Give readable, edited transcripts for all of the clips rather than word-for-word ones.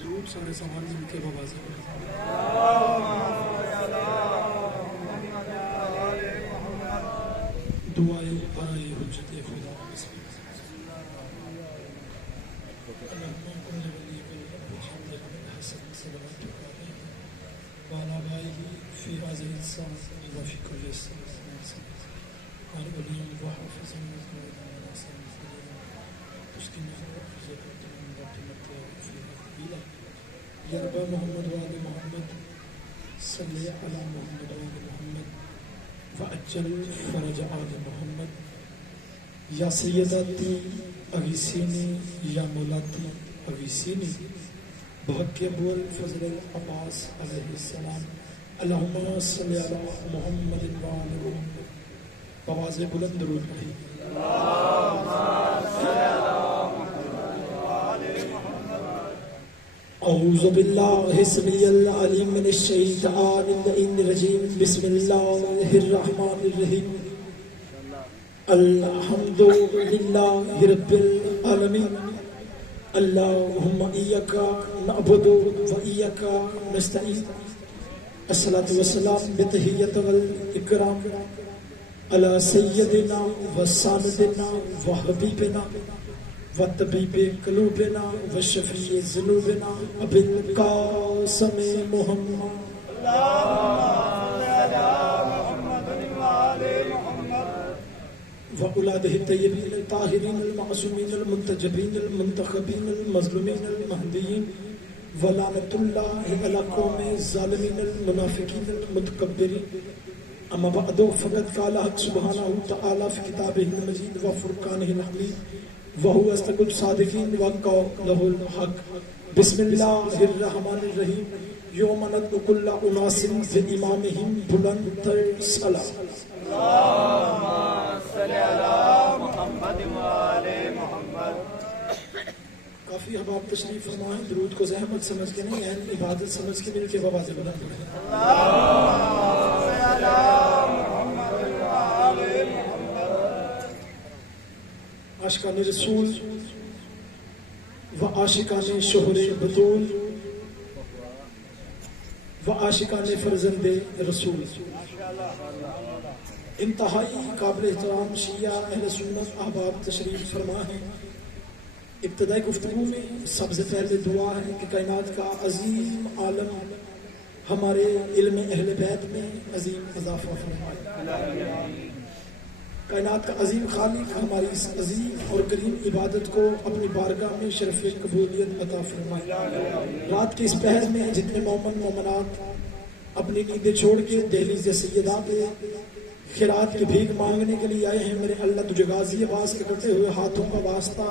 درود سارے سامان مل کے بوازے دعائیں برائے حجت خدا والا بھائی فی هذه الساعة وفي كل ساعة قال ولي وحافظ يربى محمد وآل محمد صلی علی محمد وآل محمد وعجل فرج آل محمد یا سیداتی اغیثینی یا مولاتی اغیثینی بحق ابو الفضل العباس علیہ السلام اللہم صلی علی محمد وآل محمد بواز بلند درود پڑھی اعوذ باللہ السمیع العلیم من الشیطان الرجیم بسم اللہ الرحمن الرحیم الحمد للہ رب العالمین اللہم ایاک نعبد و ایاک نستعین الصلاۃ والسلام بتحیۃ والاکرام علی سیدنا و سندنا و حبیبنا و طبیب قلوبنا و شفیع ذنوبنا ابی القاسم محمد و اولادہ الطیبین الطاہرین المعصومین المنتجبین المنتخبین المظلومین المہدیین ولعنۃ اللہ علی قوم الظالمین المنافقین المتکبرین اما بعد فقد قال حق سبحانہ تعالی فی کتابہ المجید و فرقانہ الحمید وهو اصدق الصادقین وقولہ الحق بسم اللہ الرحمن الرحیم یوم ندعو کل اناس بامامہم بلند تر صلاۃ اللہم صلی علی محمد وآل محمد. کافی احباب تشریف فرما ہے، درود کو زحمت سمجھ کے نہیں اہم عبادت سمجھ کے مل کے بابا سے بلند پڑھیں. عاشقان رسول و عاشقان شہر بطول و عاشقان فرزند رسول. انتہائی قابل احترام شیعہ اہل سنت احباب تشریف فرما ہے. ابتدائی گفتگو میں سب سے پہلے دعا ہے کہ کائنات کا عظیم عالم ہمارے علم اہل بیت میں عظیم اضافہ فرمائے. کائنات کا عظیم خالق ہماری اس عظیم اور کریم عبادت کو اپنی بارگاہ میں شرف قبولیت عطا فرمائے. رات کے اس پہر میں جتنے مومن مومنات اپنی نیندیں چھوڑ کے دہلیز سیدہ پہ خیرات کی بھیک مانگنے کے لیے آئے ہیں، میرے اللہ تجھے غازی عباس کے کٹے ہوئے ہاتھوں کا واسطہ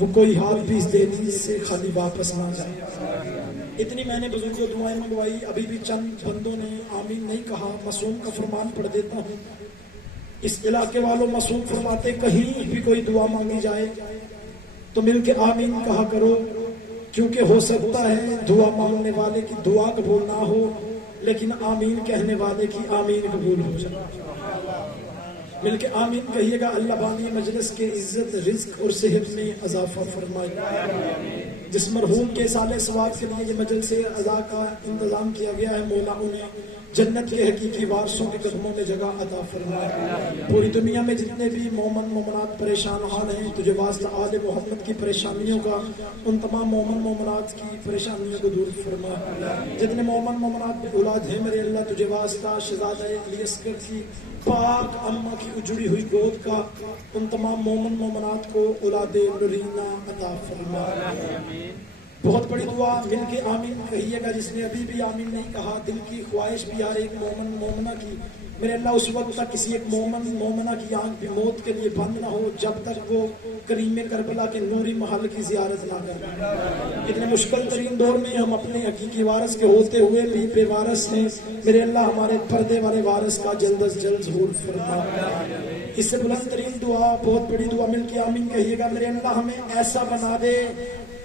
وہ کوئی ہاتھ بھی اس دہلیز سے خالی واپس نہ جائے. اتنی میں نے بزرگوں دعائیں منگوائی، ابھی بھی چند بندوں نے آمین نہیں کہا. معصوم کا فرمان پڑھ دیتا ہوں. اس علاقے والوں معصوم فرماتے کہیں بھی کوئی دعا مانگی جائے تو مل کے آمین کہا کرو، کیونکہ ہو سکتا ہے دعا مانگنے والے کی دعا قبول نہ ہو لیکن آمین کہنے والے کی آمین قبول ہو جائے. مل کے آمین کہیے گا. اللہ بانی مجلس کے عزت رزق اور صحت میں اضافہ فرمائے. جس مرحوم کے سال ثواب کے لیے یہ مجلس ادا کا انتظام کیا گیا ہے، مولا انہیں جنت کے حقیقی وارثوں کے قدموں میں جگہ عطا فرمائے. پوری دنیا میں جتنے بھی مومن مومنات پریشان حال ہیں تجھے واسطہ آل محمد کی پریشانیوں کا ان تمام مومن مومنات کی پریشانیوں کو دور فرما. جتنے مومن مومنات میں اولاد ہیں میرے اللہ تجھے واسطہ شہزادہ علی اصغر کی پاک اماں کی اجڑی ہوئی گود کا ان تمام مومن مومنات کو اولاد نرینہ عطا فرما. بہت بڑی دعا مل کے آمین کہیے گا. جس نے ابھی بھی آمین نہیں کہا دل کی خواہش بھی ہر ایک مومن مومنہ کی میرے اللہ اس وقت تک کسی ایک مومن مومنہ کی آنکھ بھی موت کے لیے بند نہ ہو جب تک وہ کریم کربلا کے نوری محل کی زیارت نہ کرے. اتنے مشکل ترین دور میں ہم اپنے حقیقی وارث کے ہوتے ہوئے بھی بے وارث ہیں میرے اللہ. ہمارے پردے والے وارث کا جلد از جلد ظہور فرما. اس سے بلند ترین دعا بہت بڑی دعا مل کے آمین کہیے گا. میرے اللہ ہمیں ایسا بنا دے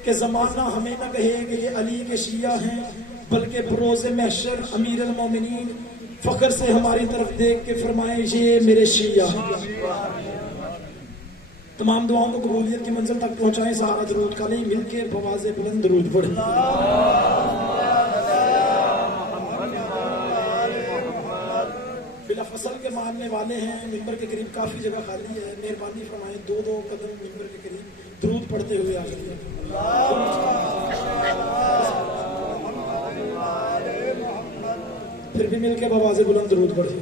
کہ زمانہ ہمیں نہ کہے کہ یہ علی کے شیعہ ہیں بلکہ بروز محشر امیر المومنین فخر سے ہماری طرف دیکھ کے فرمائے یہ میرے شیعہ ہیں. تمام دعاؤں کو قبولیت کی منزل تک پہنچائیں. سارا درود کا نہیں، مل کے بواز بلند درود پڑھیں. بلا فصل کے ماننے والے ہیں، ممبر کے قریب کافی جگہ خالی ہے، مہربانی فرمائیں 2 قدم ممبر کے قریب درود پڑھتے ہوئے آ جائیں. پھر بھی مل کے بواز بلند درود پڑھیں.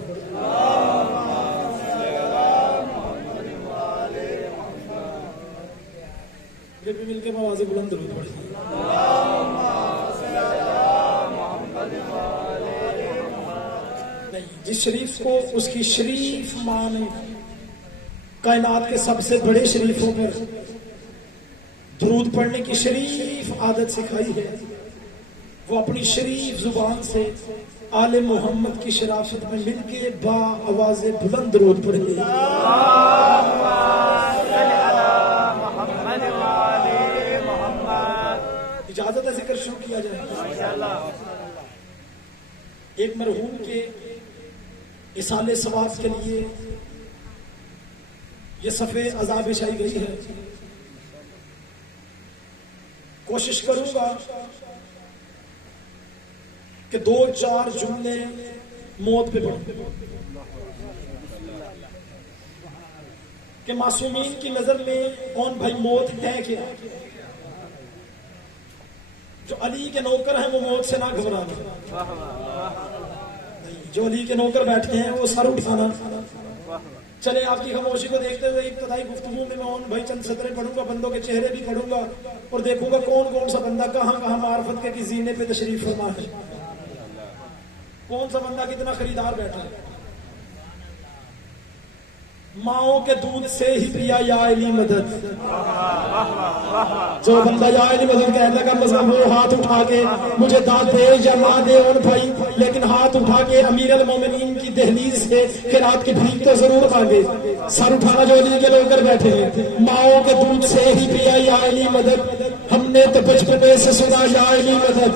پھر بھی مل کے بواز بلند درود پڑھیں. جس شریف کو اس کی شریف ماں نے کائنات کے سب سے بڑے شریفوں پر درود پڑھنے کی شریف عادت سکھائی ہے، وہ اپنی شریف زبان سے آل محمد کی شرافت میں مل کے با آواز بلند درود پڑھیں گے. اجازت ہے ذکر شروع کیا جائے. ایک مرحوم کے اصالِ ثواب کے لیے یہ صفحے عذاب بچھائی گئی ہے. کوشش کروں گا کہ 2-4 جملے موت پہ پڑھوں کہ معصومین کی نظر میں کون بھائی موت ہے کیا. جو علی کے نوکر ہیں وہ موت سے نہ گھبرانا، جو علی کے نوکر بیٹھے ہیں وہ سر اٹھانا. چلے آپ کی خاموشی کو دیکھتے ہوئے ابتدائی گفتگو میں میں بھائی چند سطریں پڑھوں گا، بندوں کے چہرے بھی پڑھوں گا اور دیکھوں گا کون کون سا بندہ کہاں کہاں معرفت کے زینے پہ تشریف فرما ہے، کون سا بندہ کتنا خریدار بیٹھا ہے. ماؤں کے دودھ سے ہی پیا یا علی مدد. جو بندہ یا علی مدد کہنے لگا مذہب وہ ہاتھ اٹھا کے مجھے داد دے یا نہ دے اور بھائی، لیکن ہاتھ اٹھا کے امیر المومنین کی دہلیز سے خیرات کی بھیک تو ضرور مانگے. سر اٹھانا جو علی کے لوگ کر بیٹھے ہیں. ماؤں کے دودھ سے ہی پیا یا علی مدد، ہم نے تو بچپنے سے سنا یا علی مدد.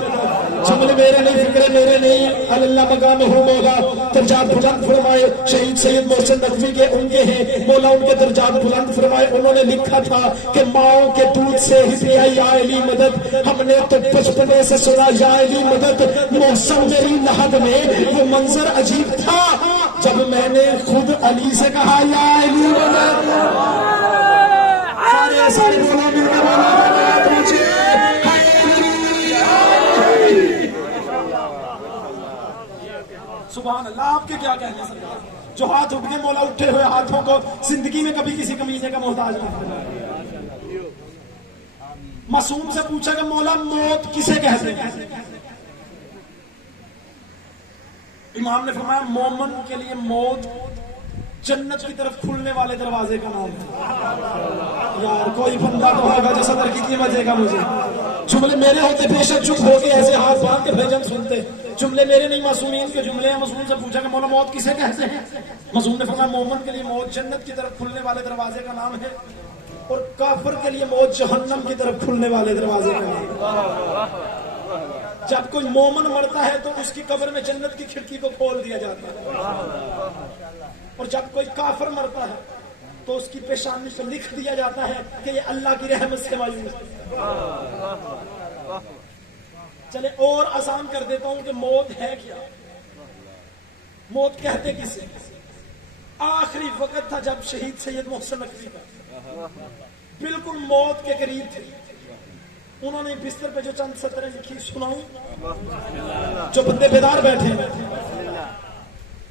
جملے میرے نہیں، فکرے میرے نہیں، اللہ مقام ہو مولا درجات بلند فرمائے. شہید سید محسن نقوی کے ان کے ہیں، مولا ان کے درجات بلند فرمائے. انہوں نے لکھا تھا کہ ماؤں کے دودھ سے ہی پیا یا علی مدد، ہم نے تو بچپنے سے سنا یا علی مدد. محسن میری لحد میں وہ منظر عجیب تھا جب میں نے خود علی سے کہا یا علی مدد. سارے بولو مل کے بولو سبحان اللہ. آپ کے کیا کہنے سرکار؟ جو ہاتھ اٹھ کے مولا اٹھے ہوئے ہاتھوں کو زندگی میں کبھی کسی کمینے کا محتاج نہ کرنا. معصوم سے پوچھا کہ مولا موت کسے کہتے ہیں؟ امام نے فرمایا مومن کے لیے موت جنت کی طرف کھلنے والے دروازے کا نام ہے. یار کوئی بندہ تو ہوگا جو صدر کی قیمت دے گا مجھے. جملے میرے ہوتے بے شک چپ ہو کے ایسے ہاتھ باندھ کے بھیجن سنتے. جملے میرے نہیں، معصومین کے جملے ہیں. معصوم سے پوچھا کہ مولا موت کسے کہتے ہیں؟ معصوم نے فرمایا مومن کے لیے موت جنت کی طرف کھلنے والے دروازے کا نام ہے، اور کافر کے لیے موت جہنم کی طرف کھلنے والے دروازے کا نام ہے. جب کوئی مومن مرتا ہے تو اس کی قبر میں جنت کی کھڑکی کو کھول دیا جاتا ہے، اور جب کوئی کافر مرتا ہے تو اس کی پیشانی سے لکھ دیا جاتا ہے کہ یہ اللہ کی رحمت سے مایوس ہے. چلے اور آسان کر دیتا ہوں کہ موت ہے کیا. موت کہتے کسے؟ آخری وقت تھا جب شہید سید محسن نقوی کا بالکل موت کے قریب تھے. انہوں نے بستر پہ جو چند سطریں لکھی سناؤں جو بندے بیدار بیٹھے ہیں.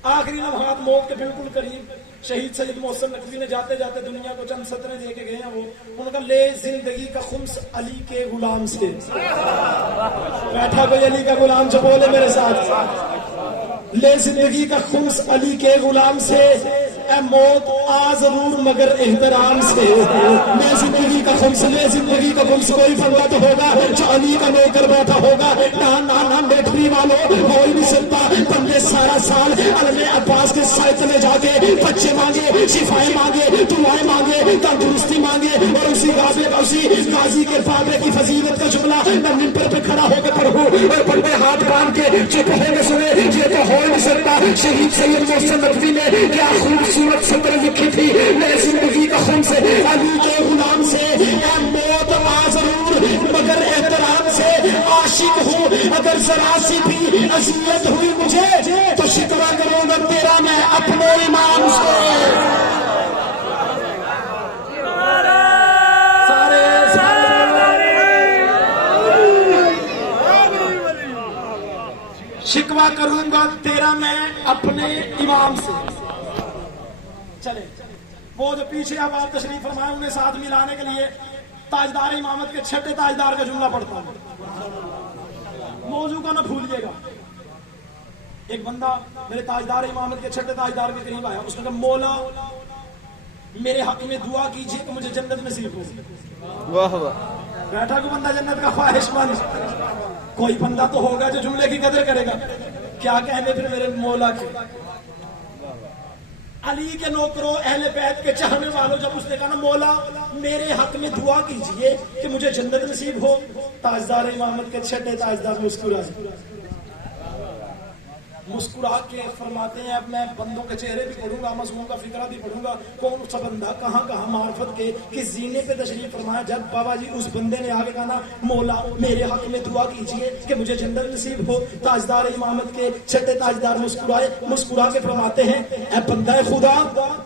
آخری لمحات موت کے بالکل قریب شہید سید محسن نقوی نے جاتے جاتے دنیا کو چند سطریں دے کے گئے ہیں. وہ انہوں نے لے زندگی کا خمس علی کے غلام سے. بیٹھا کوئی علی کا غلام جو بولے میرے ساتھ، لے زندگی کا خمس علی کے غلام سے، اے موت آ ضرور مگر احترام سے. میں زندگی کا خمس، لے زندگی کا خمس. کوئی بندہ تو ہوگا جو علی کا نوکر بیٹھا ہوگا. نہ بیٹھری والوں ہو ہی نہیں سکتا. بندے سارا سال علم عباس کے سائے تلے جا کے بچے مانگے، شفائیں مانگے، دعائیں مانگے، تندرستی مانگے اور اسی غازی کے بابے کی فضیلت کا جملہ میں ممبر پہ کھڑا ہو کے پڑھوں اور بندے ہاتھ باندھ کے چپ ہو کے سنے یہ تو ہو نہیں سکتا. شہید سید محسن ندوی نے کیا خوبصورت سطر لکھی تھی میں زندگی کا خون سے علی کے غلام سے اے موت آ ضرور مگر احترام سے عاشق ہوں اگر ذرا سی بھی اذیت ہوئی مجھے تو شکوہ کروں گا تیرا میں اپنے امام سے. شکوہ کروں گا تیرا میں اپنے امام سے. چلے وہ جو پیچھے اب آپ تشریف فرمائے انہیں ساتھ ملانے کے لیے تاجدار امامت کے چھٹے تاجدار کا جملہ پڑھتا ہوں. موضوع کا نہ بھولیے گا. ایک بندہ میرے تاجدار امامت کے چھٹے تاجدار کے قریب آیا. اس نے کہا مولا میرے حق میں دعا کیجیے کہ مجھے جنت نصیب ہو. واہ واہ. بیٹھا کو بندہ جنت کا خواہش مند. کوئی بندہ تو ہوگا جو جملے کی قدر کرے گا. کیا کہنے پھر میرے مولا کے. علی کے نوکروں اہل بیت کے چاہنے والوں جب اس نے کہا نا مولا میرے حق میں دعا کیجئے کہ مجھے جنت نصیب ہو. تاجدار امامت کے چھٹے تاجدار مسکرا کے فرماتے ہیں اب میں بندوں کے چہرے بھی پڑھوں گا مضمون کا فکرہ بھی پڑھوں گا کون سا بندہ کہاں کہاں معرفت کے کس زینے پہ تشریف فرمایا. جب بابا جی اس بندے نے آگے کہا نا مولا میرے حق میں دعا کیجئے کہ مجھے جنت نصیب ہو. تاجدار امامت کے چھٹے تاجدار مسکرا کے فرماتے ہیں اے بندہ خدا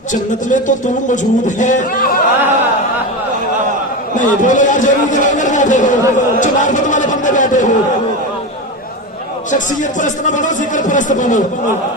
جنت میں تو تم موجود ہے. نہیں بولو یار ضرور بیٹھے ہو جو معرفت والے بندے بیٹھے ہو. شخصیت پرست نہ بنو ذکر پرست بنو.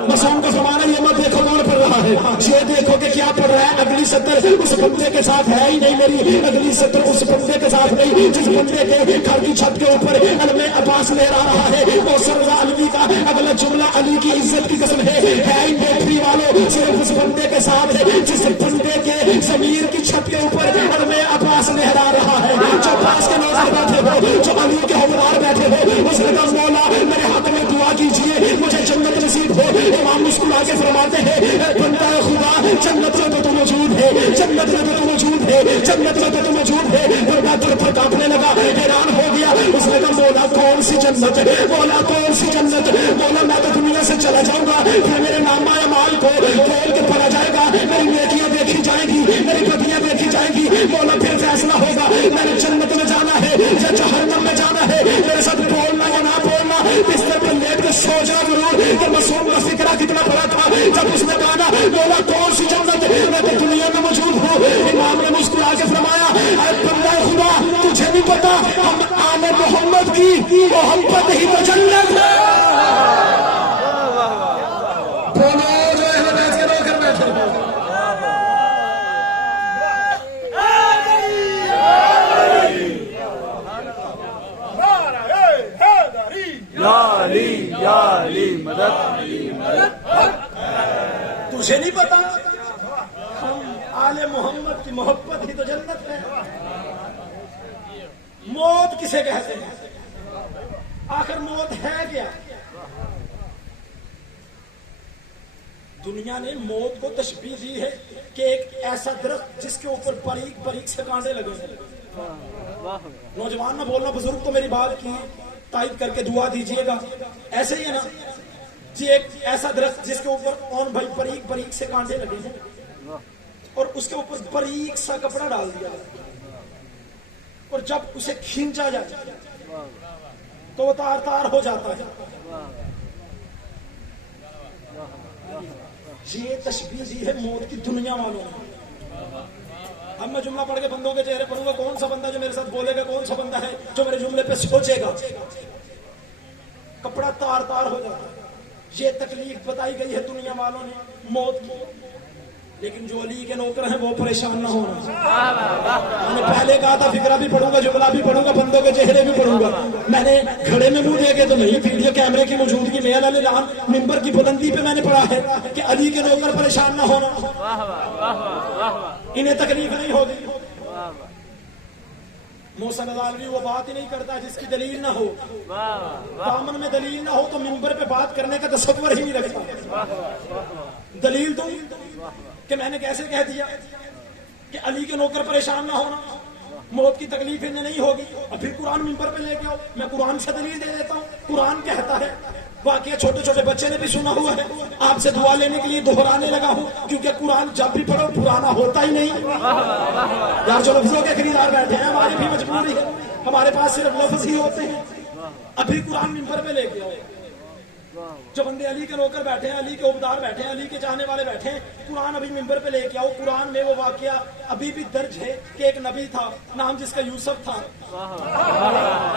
مسعود کا فرمانا یہ مت دیکھو کون پڑھ رہا ہے یہ دیکھو کہ کیا پڑھ رہا ہے. اگلی سطر اس بندے کے ساتھ ہے ہی نہیں میری. اگلی سطر اس بندے کے ساتھ نہیں جس بندے کے گھر کی چھت کے اوپر علم عباس لہرا رہا ہے. موسر رضا علوی کا اگلا جملہ علی کی عزت کی قسم ہے ہی بیٹری والوں صرف اس بندے کے ساتھ ہے جس بندے کے ضمیر کی چھت کے اوپر علم عباس لہرا رہا ہے. جو عباس کے نوزر بیٹھے ہو جو علی کے حوالدار بیٹھے ہو اس نے کہا مولا میرے حق میں دعا کیجئے مجھے جنت نصیب ہو. امام مسکرا کے فرماتے ہیں بندہ خدا جنت میں تو موجود ہے جنت میں تو موجود ہے جنت میں تو موجود ہے. بندہ در پر کانپنے لگا حیران ہو گیا. اس نے کہا مولا کون سی جنت مولا کون سی جنت. مولا میں تو دنیا سے چلا جاؤں گا پھر میرے نامہ اعمال کو کھول کے پڑھا جائے گا میری نیکیاں دیکھی جائیں گی میری بدیاں دیکھی جائیں گی. مولا پھر فیصلہ ہوگا میں نے جنت میں جانا ہے یا جہنم میں جانا ہے. میرے ساتھ بولنا یا نہ بولنا بستر پر لیٹ کے سو جا ضرور. کہ معصوم کا فکرہ کتنا بڑا تھا جب اس نے کہا نا مولا کون سی جنت میں تو دنیا میں موجود ہوں. امام نے مسکرا کے فرمایا اے بندہ خدا تجھے نہیں پتا ہم آل محمد کی محبت ہی تو جنت ہے. بولو جو اہل بیت کے لوگ گھر بیٹھے یا علی مدد. تجھے نہیں پتا ہم آل محمد کی محبت ہی تو جنت ہے. موت کسے کہتے ہیں آخر موت ہے کیا. دنیا نے موت کو تشبیہ دی ہے کہ ایک ایسا درخت جس کے اوپر باریک باریک سے کانٹے لگے. نوجوان نہ بولنا بزرگ تو میری بات کی تائید کر کے دعا دیجئے گا. ایسے ہی ہے نا جی ایک ایسا درخت جس کے اوپر اون بھائی باریک باریک سے کانٹے لگے ہیں اور اس کے اوپر باریک سا کپڑا ڈال دیا اور جب اسے کھینچا جائے تو وہ تار تار ہو جاتا ہے. یہ تشبیہ دی ہے موت کی دنیا والوں نے. اب میں جملہ پڑھ کے بندوں کے چہرے پڑھوں گا کون سا بندہ جو میرے ساتھ بولے گا کون سا بندہ ہے جو میرے جملے پہ سوچے گا. کپڑا تار تار ہو جاتا ہے. یہ تکلیف بتائی گئی ہے دنیا والوں نے موت کی. لیکن جو علی کے نوکر ہیں وہ پریشان نہ ہونا. میں نے پہلے کہا تھا فکرہ بھی پڑھوں گا جملہ بھی پڑھوں گا بندوں کے چہرے بھی پڑھوں گا. میں نے کھڑے میں منہ دے کے تو نہیں ویڈیو کیمرے کی موجودگی میں اعلان منبر کی بلندی پہ میں نے پڑھا ہے کہ علی کے نوکر پریشان نہ ہونا انہیں تکلیف نہیں ہوگی. موسیٰ نظالوی وہ بات ہی نہیں کرتا جس کی دلیل نہ ہو. دامن میں دلیل نہ ہو تو منبر پہ بات کرنے کا تصور ہی نہیں رکھتا. دلیل دوں کہ میں نے کیسے کہہ دیا کہ علی کے نوکر پریشان نہ ہونا، موت کی تکلیف انہیں نہیں ہوگی، اور پھر قرآن ممبر پہ لے کے آؤ۔ میں قرآن سے دلیل دے دیتا ہوں، قرآن کہتا ہے، واقعہ چھوٹے چھوٹے بچے نے بھی سنا ہوا ہے، آپ سے دعا لینے کے لیے دہرانے لگا ہوں، کیونکہ قرآن جب بھی پڑھو پرانا ہوتا ہی نہیں یار۔ جو لفظوں کے خریدار بیٹھے ہیں ہماری بھی مجبوری ہے، ہمارے پاس صرف لفظ ہی ہوتے ہیں۔ ابھی قرآن ممبر پہ لے کے آؤ، جو بندے علی کے نوکر بیٹھے ہیں، علی کے عہدیدار بیٹھے ہیں، علی کے چاہنے والے بیٹھے ہیں، قرآن ابھی ممبر پہ لے کے آؤ۔ قرآن میں وہ واقعہ ابھی بھی درج ہے کہ ایک نبی تھا، نام جس کا یوسف تھا۔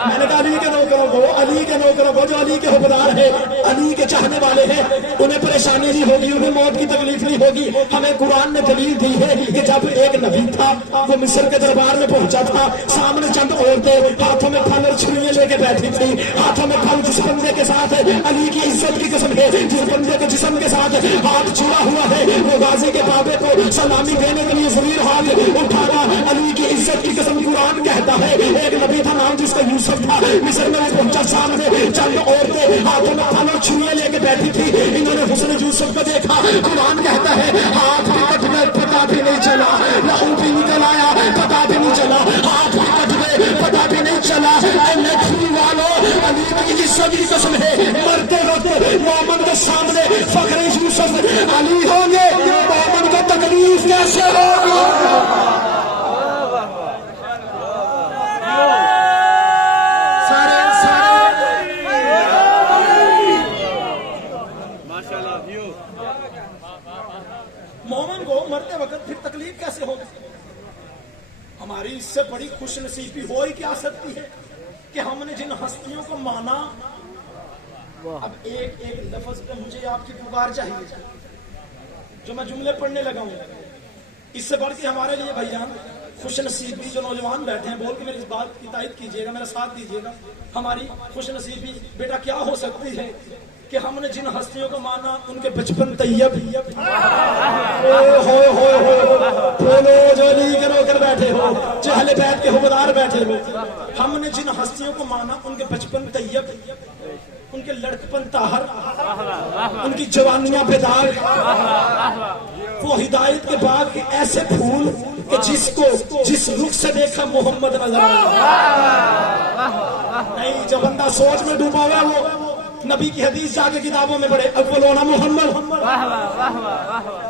میں نے کہا علی کے نوکروں کو، علی کے نوکروں کو، جو علی کے عہدیدار ہیں، علی کے چاہنے والے ہیں، انہیں پریشانی نہیں ہوگی، انہیں موت کی تکلیف نہیں ہوگی۔ ہمیں قرآن نے دلیل دی ہے کہ جب ایک نبی تھا، وہ مصر کے دربار میں پہنچا تھا، سامنے چند عورتیں ہاتھوں میں پھل اور چھریاں لے کے بیٹھی تھی، ہاتھوں میں پھل، جس بندے کے ساتھ علی کی عزت کی قسم ہے، جس بندے کے جسم کے ساتھ ہاتھ چھڑا ہوا ہے، وہ غازی کے بابے کو سلامی دینے کے لیے ضرور ہاتھ اٹھانا۔ علی کی عزت کی قسم قرآن کہتا ہے ایک نبی تھا، نام جس کا یوسف تھا، مصر میں وہ پہنچا، سامنے چند عورتیں ہاتھوں میں پھل اور چھریاں لے کے بیٹھی تھی، انہوں نے حسن یوسف کو دیکھا۔ قرآن کہتا ہے ہاتھ بھی کٹ گئے، پتا بھی نہیں چلا، لہو بھی نکل آیا، پتا بھی نہیں چلا، ہاتھ بھی کٹ گئے، پتا بھی نہیں چلا۔ اے نیکی والوں، علی کی عزت کی قسم ہے، مرتے وقت مومن کے سامنے فخر یوسف علی ہوں گے، مومن کو تکلیف کیسے ہوگی؟ مومن کو مرتے وقت پھر تکلیف کیسے ہوگی؟ ہماری اس سے بڑی خوش نصیبی ہو ہی کیا سکتی ہے کہ ہم نے جن ہستیوں کو مانا۔ اب ایک ایک لفظ پہ مجھے آپ کی پکار چاہیے، جو میں جملے پڑھنے لگا ہوں، اس سے بڑھ کے ہمارے لیے بھائیان خوش نصیبی جو نوجوان بیٹھے ہیں، بول کے میری اس بات کی تائید کیجیے گا، میرا ساتھ دیجیے گا، ہماری خوش نصیبی بیٹا کیا ہو سکتی ہے کہ ہم نے جن ہستیوں کو مانا ان کے بچپن طیب، بولو جو علی کے نوکر بیٹھے ہو، جو اہل بیت کے حکمران بیٹھے ہو، ہم نے جن ہستیوں کو مانا ان کے بچپن طیب، ان کے لڑکپن طاہر، ان کی جوانیاں بیدار، وہ ہدایت کے باغ کے ایسے پھول کہ جس رخ سے دیکھا محمد نظر آیا۔ نہیں، جو بندہ سوچ میں ڈوبا ہوا وہ نبی کی حدیث جا کے کتابوں میں پڑھے، اولون محمد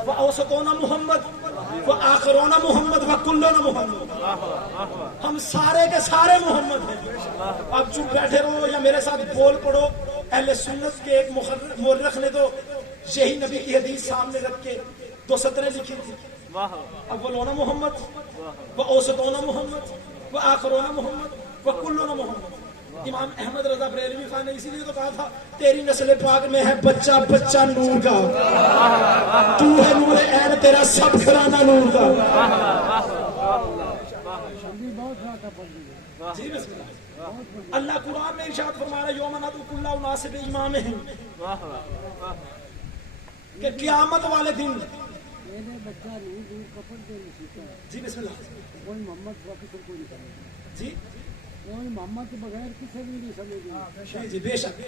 و اوسطون محمد و آخرون محمد و کلون محمد، ہم سارے کے سارے محمد ہیں۔ اب چپ بیٹھے رہو یا میرے ساتھ بول پڑھو۔ اہل سنت کے ایک مورخ نے تو یہی نبی کی حدیث سامنے رکھ کے 2 سطریں لکھی تھی، اولون محمد و اوسطون محمد و آخرون محمد و کلون محمد۔ امام احمد رضا بریلوی خان نے اسی لیے تو کہا تھا تیری نسل پاک میں ہے بچہ بچہ نور کا، تو ہے نور عین، تیرا سب گھرانہ نور کا۔ جی بسم اللہ۔ اللہ قرآن میں ارشاد فرما رہا ہے یوم ندعو کل اناس بامامہم، کہ قیامت والے دن جی بسم اللہ جی محمد کے بغیر کسی بھی نہیں سمجھے جی بے شک۔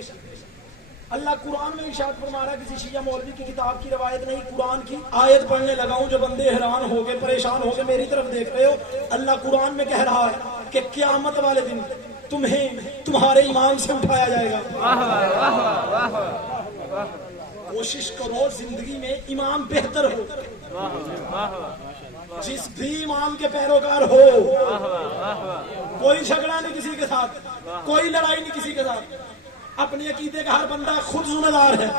اللہ قرآن میں ارشاد فرما رہا ہے، کسی شیعہ مولوی کی کتاب کی روایت نہیں، قرآن کی آیت پڑھنے لگا ہوں، جو بندے حیران ہو گئے، پریشان ہو گئے، میری طرف دیکھ رہے ہو۔ اللہ قرآن میں کہہ رہا ہے کہ قیامت والے دن تمہیں تمہارے امام سے اٹھایا جائے گا۔ کوشش کرو زندگی میں امام بہتر ہو، جس بھی امام کے پیروکار ہو، کوئی جھگڑا نہیں کسی کے ساتھ، کوئی لڑائی نہیں کسی کے ساتھ، اپنے عقیدے کا ہر بندہ خود ذمہ دار ہے،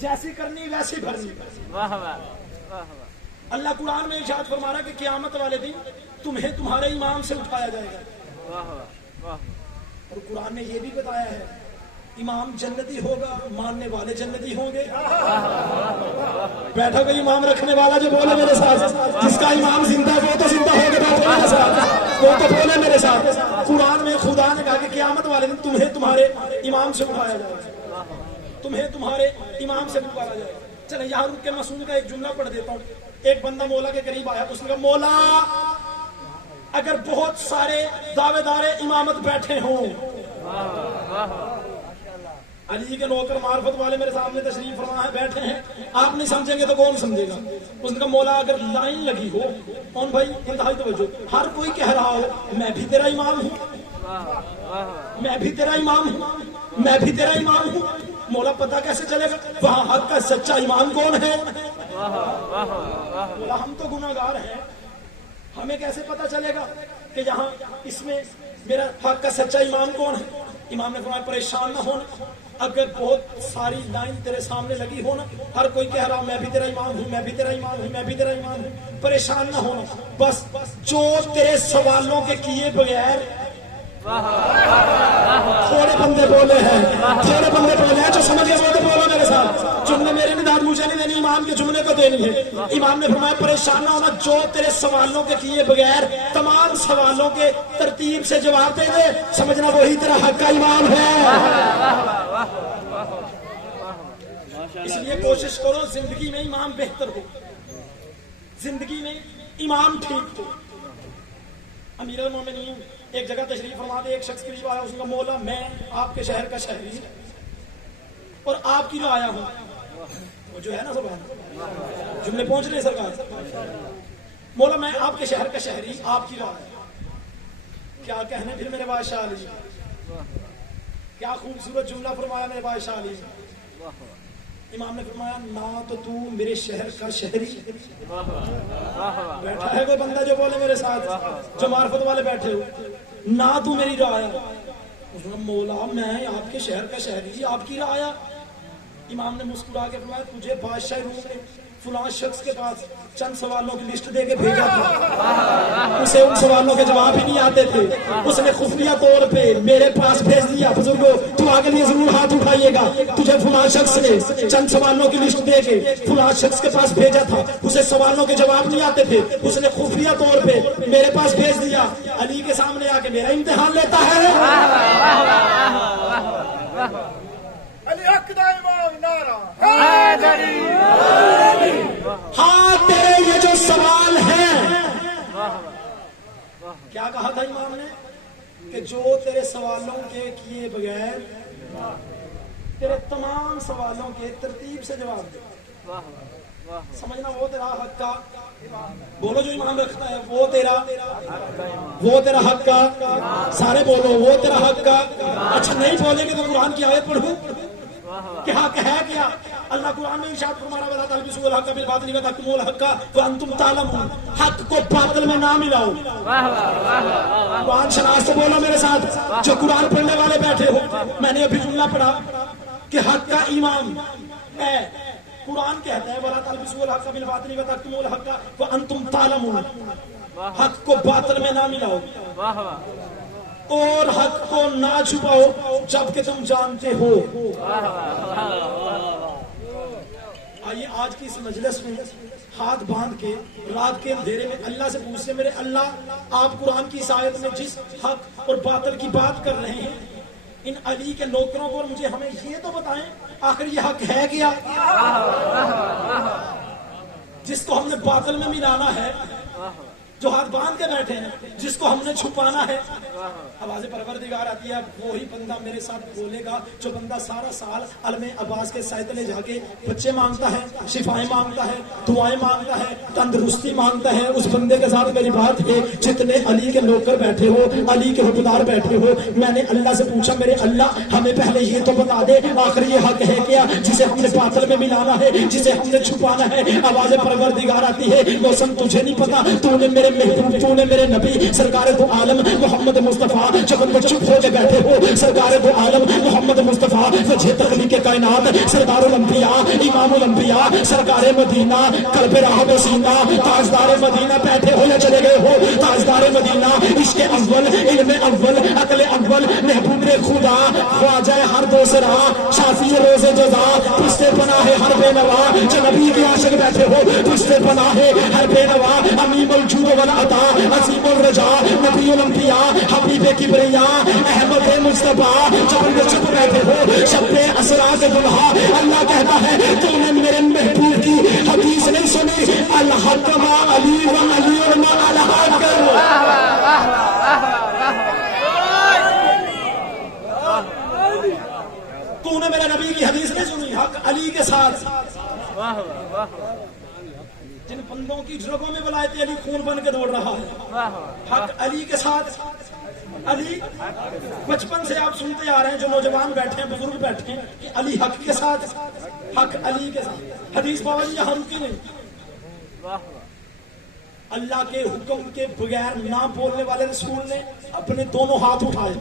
جیسی کرنی ویسی بھرنی۔ اللہ قرآن میں ارشاد فرما رہا ہے کہ قیامت والے دن تمہیں تمہارے امام سے اٹھایا جائے گا، اور قرآن نے یہ بھی بتایا ہے امام جنتی ہوگا، ماننے والے جنتی ہوں گے۔ بیٹھا کوئی امام رکھنے والا جو بولے میرے ساتھ، جس کا امام زندہ ہے وہ تو زندہ ہوگا، بیٹھو میرے ساتھ، وہ تو بولے میرے ساتھ۔ قرآن میں خدا نے کہا کہ قیامت والے دن تمہیں تمہارے امام سے اٹھایا جائے گا، تمہیں تمہارے امام سے پکارا جائے گا۔ چلیں یہاں رک کے معصوم کا ایک جملہ پڑھ دیتا ہوں۔ ایک بندہ مولا کے قریب آیا، اس نے کہا مولا اگر بہت سارے دعوے دار امامت بیٹھے ہوں، علی کے نوکر معرفت والے میرے سامنے تشریف فرما ہے، بیٹھے ہیں، آپ نہیں سمجھیں گے تو کون سمجھے گا؟ اس نے کہا مولا اگر لائن لگی ہو، کون بھائی انتہائی توجہ، ہر کوئی کہہ رہا ہو میں بھی تیرا امام ہوں، میں بھی تیرا امام ہوں، میں بھی تیرا امام ہوں، مولا پتہ کیسے چلے گا وہاں حق کا سچا امام کون ہے؟ مولا ہم تو گناہگار ہیں، ہمیں کیسے پتہ چلے گا کہ یہاں اس میں میرا حق کا سچا امام کون ہے؟ امام نے فرمایا پریشان نہ ہونا، اگر بہت ساری لائن تیرے سامنے لگی ہو نا، ہر کوئی کہہ رہا میں بھی تیرا امام ہوں، میں بھی تیرا امام ہوں، میں بھی تیرا امام ہوں، پریشان نہ ہونا، بس جو تیرے سوالوں کے کیے بغیر، تھوڑے بندے بولے ہیں، تھوڑے بندے بولے ہیں جو سمجھ گئے وہ تو بولو میرے ساتھ، جملے میرے نہیں داد مجھے نہیں دینی، امام کے جملے کو دینی ہے۔ امام نے فرمایا پریشان نہ ہونا، جو تیرے سوالوں کے کیے بغیر تمام سوالوں کے ترتیب سے جواب دے دے، سمجھنا وہی تیرا حق کا امام ہے۔ اس لیے کوشش کرو زندگی میں امام بہتر ہو، زندگی میں امام ٹھیک ہو۔ امیر المومنین ایک جگہ تشریف فرما دے، ایک شخص قریب آیا، اس نے کہا مولا میں آپ کے شہر کا شہری اور آپ کی جو آیا ہوں، وہ جو ہے نا سبحان جملے پہنچ رہے سرکار، مولا میں آپ کے شہر کا شہری، آپ کی رائے کیا کہنے پھر میرے بادشاہ علی، کیا خوبصورت جملہ فرمایا میرے بادشاہ علی۔ امام نے فرمایا نہ تو میرے شہر کا شہری، بیٹھا ہے کوئی بندہ جو بولے میرے ساتھ، جو معرفت والے بیٹھے ہو، نہ تو میری رعایا، اس نے مولا میں آپ کے شہر کا شہری، آپ کی رعایا۔ امام نے مسکرا کے فرمایا تجھے بادشاہ روم میں فلاں شخص کے پاس چند سوالوں کی لسٹ دے کے بھیجا تھا، اسے ان سوالوں کے جواب ہی نہیں آتے تھے، اس نے خفیہ طور پہ میرے پاس بھیج دیا، بزرگوں تو آگے لیے ضرور ہاتھ اٹھائیے گا، تجھے فلاں شخص نے چند سوالوں کی لسٹ دے کے فلاں شخص کے پاس بھیجا تھا، اسے سوالوں کے جواب نہیں آتے تھے، اس نے خفیہ طور پہ میرے پاس بھیج دیا، علی کے سامنے آ کے میرا امتحان لیتا ہے۔ علی حق دا امام نعرہ ہاں تیرے یہ جو سوال ہیں، کیا کہا تھا امام نے کہ جو تیرے سوالوں کے کیے بغیر تیرے تمام سوالوں کے ترتیب سے جواب دے، سمجھنا وہ تیرا حق کا، بولو جو امام رکھتا ہے وہ تیرا حق کا، سارے بولو وہ تیرا حق کا۔ اچھا نہیں بولیں گے تو قرآن کی آیت پڑھوں کہ حق ہے کیا؟ اللہ قرآن میں ارشاد فرمایا ولا تلبسوا الحق بالباطل وتكتموا الحق وانتم تعلمون، حق کو باطل میں نہ ملاؤ۔ قرآن شناس تو بولو میرے ساتھ، جو قرآن پڑھنے والے بیٹھے ہو، میں نے ابھی جملہ پڑھا کہ حق کا امام ہے، قرآن کہتا ہے ولا تلبسوا الحق بالباطل وتكتموا الحق وانتم تعلمون، حق کو باطل میں نہ ملاؤ اور حق کو نہ چھپاؤ جبکہ تم جانتے ہو۔ آئیے آج کی اس مجلس میں ہاتھ باندھ کے رات کے اندھیرے میں اللہ سے پوچھتے میرے اللہ آپ قرآن کی اس آیت میں جس حق اور باطل کی بات کر رہے ہیں، ان علی کے نوکروں کو، اور مجھے ہمیں یہ تو بتائیں آخر یہ حق ہے کیا جس کو ہم نے باطل میں ملانا ہے، جو ہاتھ باندھ کے بیٹھے ہیں جس کو ہم نے چھپانا ہے۔ آواز پروردگار آتی ہے، وہی بندہ میرے ساتھ بولے گا جو بندہ سارا سال علم عباس کے سائے تلے جا کے بچے مانگتا ہے، شفائیں مانگتا ہے، دعائیں مانگتا ہے، تندرستی مانگتا ہے، اس بندے کے ساتھ میری بات ہے جتنے علی کے نوکر بیٹھے ہو، علی کے حکمدار بیٹھے ہو، میں نے اللہ سے پوچھا میرے اللہ ہمیں پہلے یہ تو بتا دے آخر یہ حق ہے کیا جسے ہم نے باطل میں ملانا ہے، جسے ہم نے چھپانا ہے۔ آواز پروردگار آتی ہے موسم تجھے نہیں پتا، تو نے میرے محبوب، تو نے میرے نبی سرکار دو عالم محمد مصطفیٰ جب ان چپ ہو کے بیٹھے ہو، سرکار دو عالم محمد مصطفیٰ وجہ تخلیق کائنات سردار الانبیاء امام الانبیاء سرکار مدینہ قلب راحت و سینہ تاجدار مدینہ بیٹھے ہو یا چلے گئے ہو، تاجدار مدینہ عشق اول علم اول عقل اول محبوب خدا خواجہ ہر دوسرا شافی روز جزا پشتے پناہ ہر بے نوا، جو نبی کے عاشق بیٹھے ہو پشتے پناہ ہر بے نوا، امیم الجود والعطا عظیم الرجا نبی الانبیاء حبیب کبریا احمد مصطفیٰ، جب ان چپ بیٹھے ہو شب اسرا کے دلہا اللہ کہتا ہے تو نے میرے محبوب کی حدیث نہیں سنی، الحق ما علی و علی ما الحق، تو نے میرے علی کے ساتھ جن بندوں کی رگوں میں ولایت علی خون بن کے دوڑ رہا ہے، حق علی کے ساتھ۔ علی بچپن سے آپ سنتے آ رہے ہیں، جو نوجوان بیٹھے ہیں، بزرگ بیٹھے ہیں، کہ علی حق کے ساتھ، حق علی کے ساتھ۔ حدیث بابا جی یہاں رکی نہیں، اللہ کے حکم کے بغیر نہ بولنے والے رسول نے اپنے دونوں ہاتھ اٹھائے۔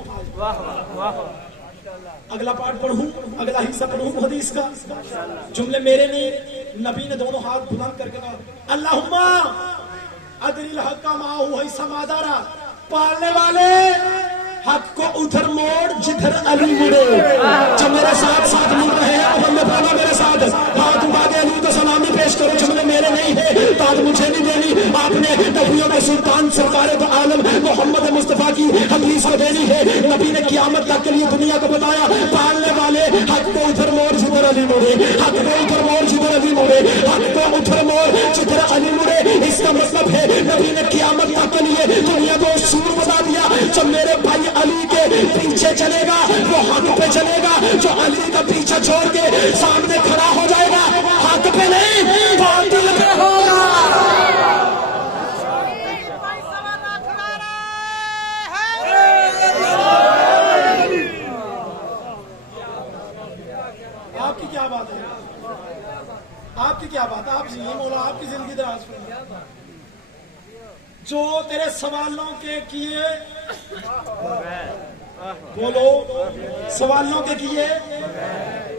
اگلا پارٹ پڑھوں، اگلا حصہ پڑھوں حدیث کا، جملے میرے نہیں، نبی نے دونوں ہاتھ بلند کر کے کہا اللہم ادری الحق ماہو حیث ما دارا، پالنے والے حق کو ادھر موڑ جدھر علی مڑے۔ جو میرے ساتھ ساتھ مڑ رہے ہیں اب میں پڑھنا میرے ساتھ، ہاتھ اٹھا کے علی کو سلامی پیش کرو، جملے میرے نہیں ہے، تاج مجھے نہیں دینی، آپ نے نبیوں میں سلطان سرکار دو عالم محمد مصطفیٰ کی حدیث کو دینی ہے۔ نبی نے قیامت تک کے لیے دنیا کو بتایا پالنے والے حق کو ادھر موڑ جدھر علی مڑے، حق کو ادھر موڑ جدھر علی مڑے، حق کو ادھر موڑ جدھر علی مڑے۔ اس کا مطلب ہے نبی نے قیامت تک کے لیے دنیا کو اصول بتا دیا، جب میرے بھائی علی کے پیچھے چلے گا وہ حق پہ چلے گا، جو علی کا پیچھا چھوڑ کے سامنے کھڑا ہو جائے گا حق پہ نہیں باطل پہ ہوگا۔ آپ کی کیا بات ہے؟ آپ کی کیا بات ہے؟ آپ نہیں مولا، آپ کی زندگی دراز فرمائے۔ جو تیرے سوالوں کے کیے، بولو، سوالوں کے کیے،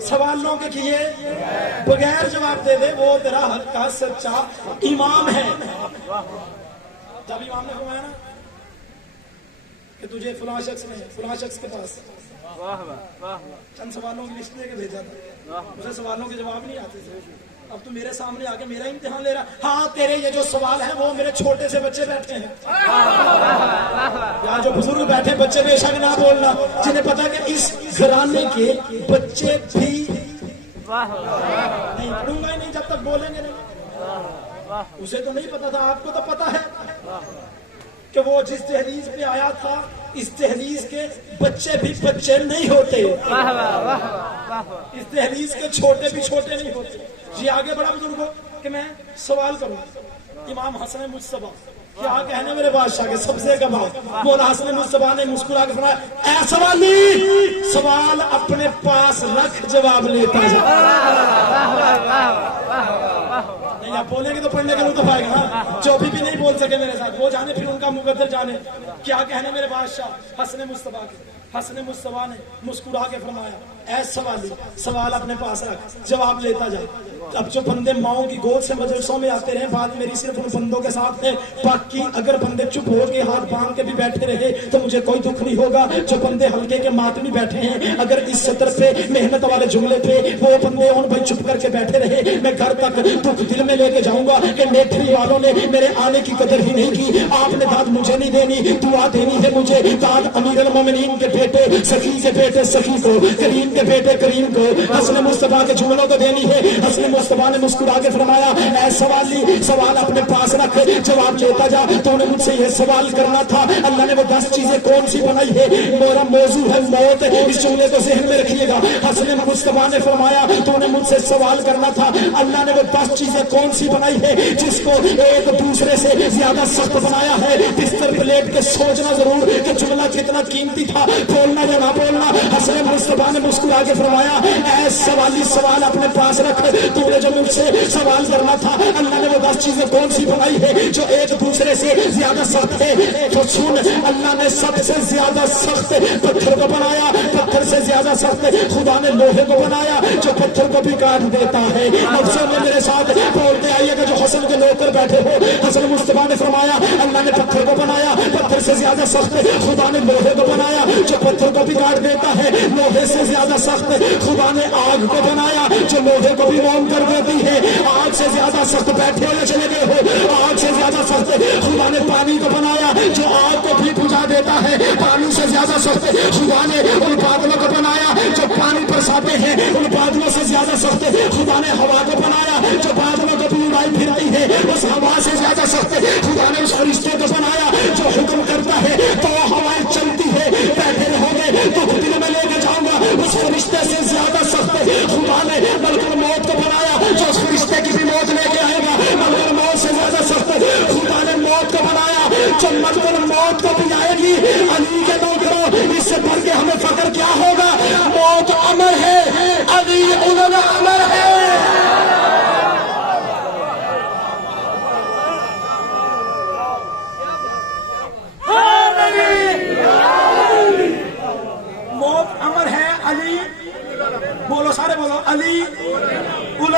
سوالوں کے کیے بغیر جواب دے دے، وہ تیرا حق کا سچا امام ہے۔ جب امام نے فرمایا نا کہ تجھے فلاں شخص نے فلاں شخص کے پاس چند سوالوں کی لسٹ دے کے بھیجا تھا، اسے سوالوں کے جواب نہیں آتے تھے، اب تو میرے سامنے آ کے میرا امتحان لے رہا۔ ہاں تیرے یہ جو سوال ہیں وہ میرے چھوٹے سے بچے بیٹھے ہیں، یہاں جو بزرگ بیٹھے بچے بے شک نہ بولنا، جنہیں پتا کہ اس گھرانے کے بچے بھی نہیں پڑھوں گا ہی نہیں جب تک بولیں گے نہیں۔ اسے تو نہیں پتا تھا، آپ کو تو پتا ہے کہ وہ جس دہلیز پہ آیا تھا اس دہلیز کے بچے بھی بچے نہیں ہوتے، اس دہلیز کے چھوٹے بھی چھوٹے نہیں ہوتے۔ جی آگے بڑا بزرگ ہو کہ میں سوال کروں، امام حسن مجتبیٰ کیا کہنے میرے بادشاہ کے سبزے کا بات، مولا حسن مجتبیٰ نے مسکرا کے فرمایا اے سوالی، سوال اپنے پاس رکھ جواب لیتا جا۔ نہیں آپ بولیں گے تو پڑھنے کا لطف آئے گا نا، جو بھی نہیں بول سکے میرے ساتھ وہ جانے، پھر ان کا مقدر جانے کیا کہنے میرے بادشاہ حسن مجتبیٰ کے۔ حسن مجتبیٰ نے مسکرا کے فرمایا اے سوالی، سوال اپنے پاس رکھ جواب لیتا جا۔ اب جو بندے ماؤں کی گود سے مجلسوں میں آتے رہے، بات میری صرف ان بندوں کے ساتھ ہے، باقی اگر بندے چپ ہو کے ہاتھ باندھ کے بھی بیٹھے رہے تو مجھے کوئی دکھ نہیں ہوگا۔ جو بندے ہلکے کے ماتمی بیٹھے ہیں، اگر اس سطر پہ محنت والے جملے پہ وہ بندے ان بھائی چپ کر کے بیٹھے رہے، میں گھر تک دکھ دل میں لے کے جاؤں گا کہ نیٹری والوں نے میرے آنے کی قدر ہی نہیں کی۔ آپ نے داد مجھے نہیں دینی، دعا دینی ہے مجھے، داد امیر المومنین کے بیٹے سخی کے بیٹے سخی کو، کریم کے بیٹے کریم کو، حسن مجتبیٰ کے جملوں کو دینی ہے۔ حسن مجتبیٰ نے مسکرا کے فرمایا اے سوالی، سوال اپنے پاس رکھ جواب لیتا جا۔ تو نے مجھ سے یہ سوال کرنا تھا، اللہ نے وہ 10 چیزیں کون سی بنائی ہے؟ میرا موضوع ہے موت، اس جملے کو ذہن میں رکھیے گا۔ حسن مجتبیٰ نے فرمایا تو نے مجھ سے سوال کرنا تھا، اللہ نے وہ 10 چیزیں کون سی بنائی ہے جس کو ایک دوسرے سے زیادہ سخت بنایا ہے؟ بستر پہ لیٹ کے سوچنا ضرور کہ جملہ کتنا قیمتی تھا، بولنا یا نہ بولنا۔ حسن مجتبیٰ نے مسکرا کے فرمایا اے سوالی، سوال اپنے پاس رکھ، تو نے جو مجھ سے سوال کرنا تھا، اللہ نے وہ 10 چیزیں کون سی بنائی ہے جو ایک دوسرے سے زیادہ سخت ہے؟ تو سن، اللہ نے سب سے زیادہ سخت پتھر کو بنایا، پتھر سے زیادہ سخت خدا نے لوہے کو بنایا جو پتھر کو بھی کاٹ دیتا ہے۔ افسر میں میرے ساتھ بولتے آئیے گا جو حسن کے نوکر بیٹھے ہو، حسن مجتبیٰ نے فرمایا اللہ نے پتھر کو بنایا، پتھر سے زیادہ سخت خدا نے لوہے کو بنایا جو پتھر کو بھی کاٹ دیتا ہے۔ لوہے سے زیادہ سخت خدا نے آگ کو بنایا جو لوہے کو بھی موم کر دیتی ہے۔ آگ سے زیادہ سخت بیٹھے ہوئے چلے گئے ہو، آگ سے زیادہ سخت خدا نے پانی کو بنایا جو آگ کو بھی بجھا دیتا ہے۔ پانی سے زیادہ سخت خدا نے ان بادلوں کو بنایا جو پانی برساتے ہیں، ان بادلوں سے زیادہ سخت خدا نے ہوا کو بنایا جو بادلوں کو بھی اڑائی پھرتی ہے۔ اس ہوا سے زیادہ سخت خدا نے اس فرشتے کو بنایا جو حکم کرتا ہے تو ہوائیں چلتی ہے، بیٹھے رہو گے تو دل میں لے کے جاؤں گا۔ اس فرشتے سے زیادہ سخت خدا نے ملک امر ہے علی، بولو سارے بولو علی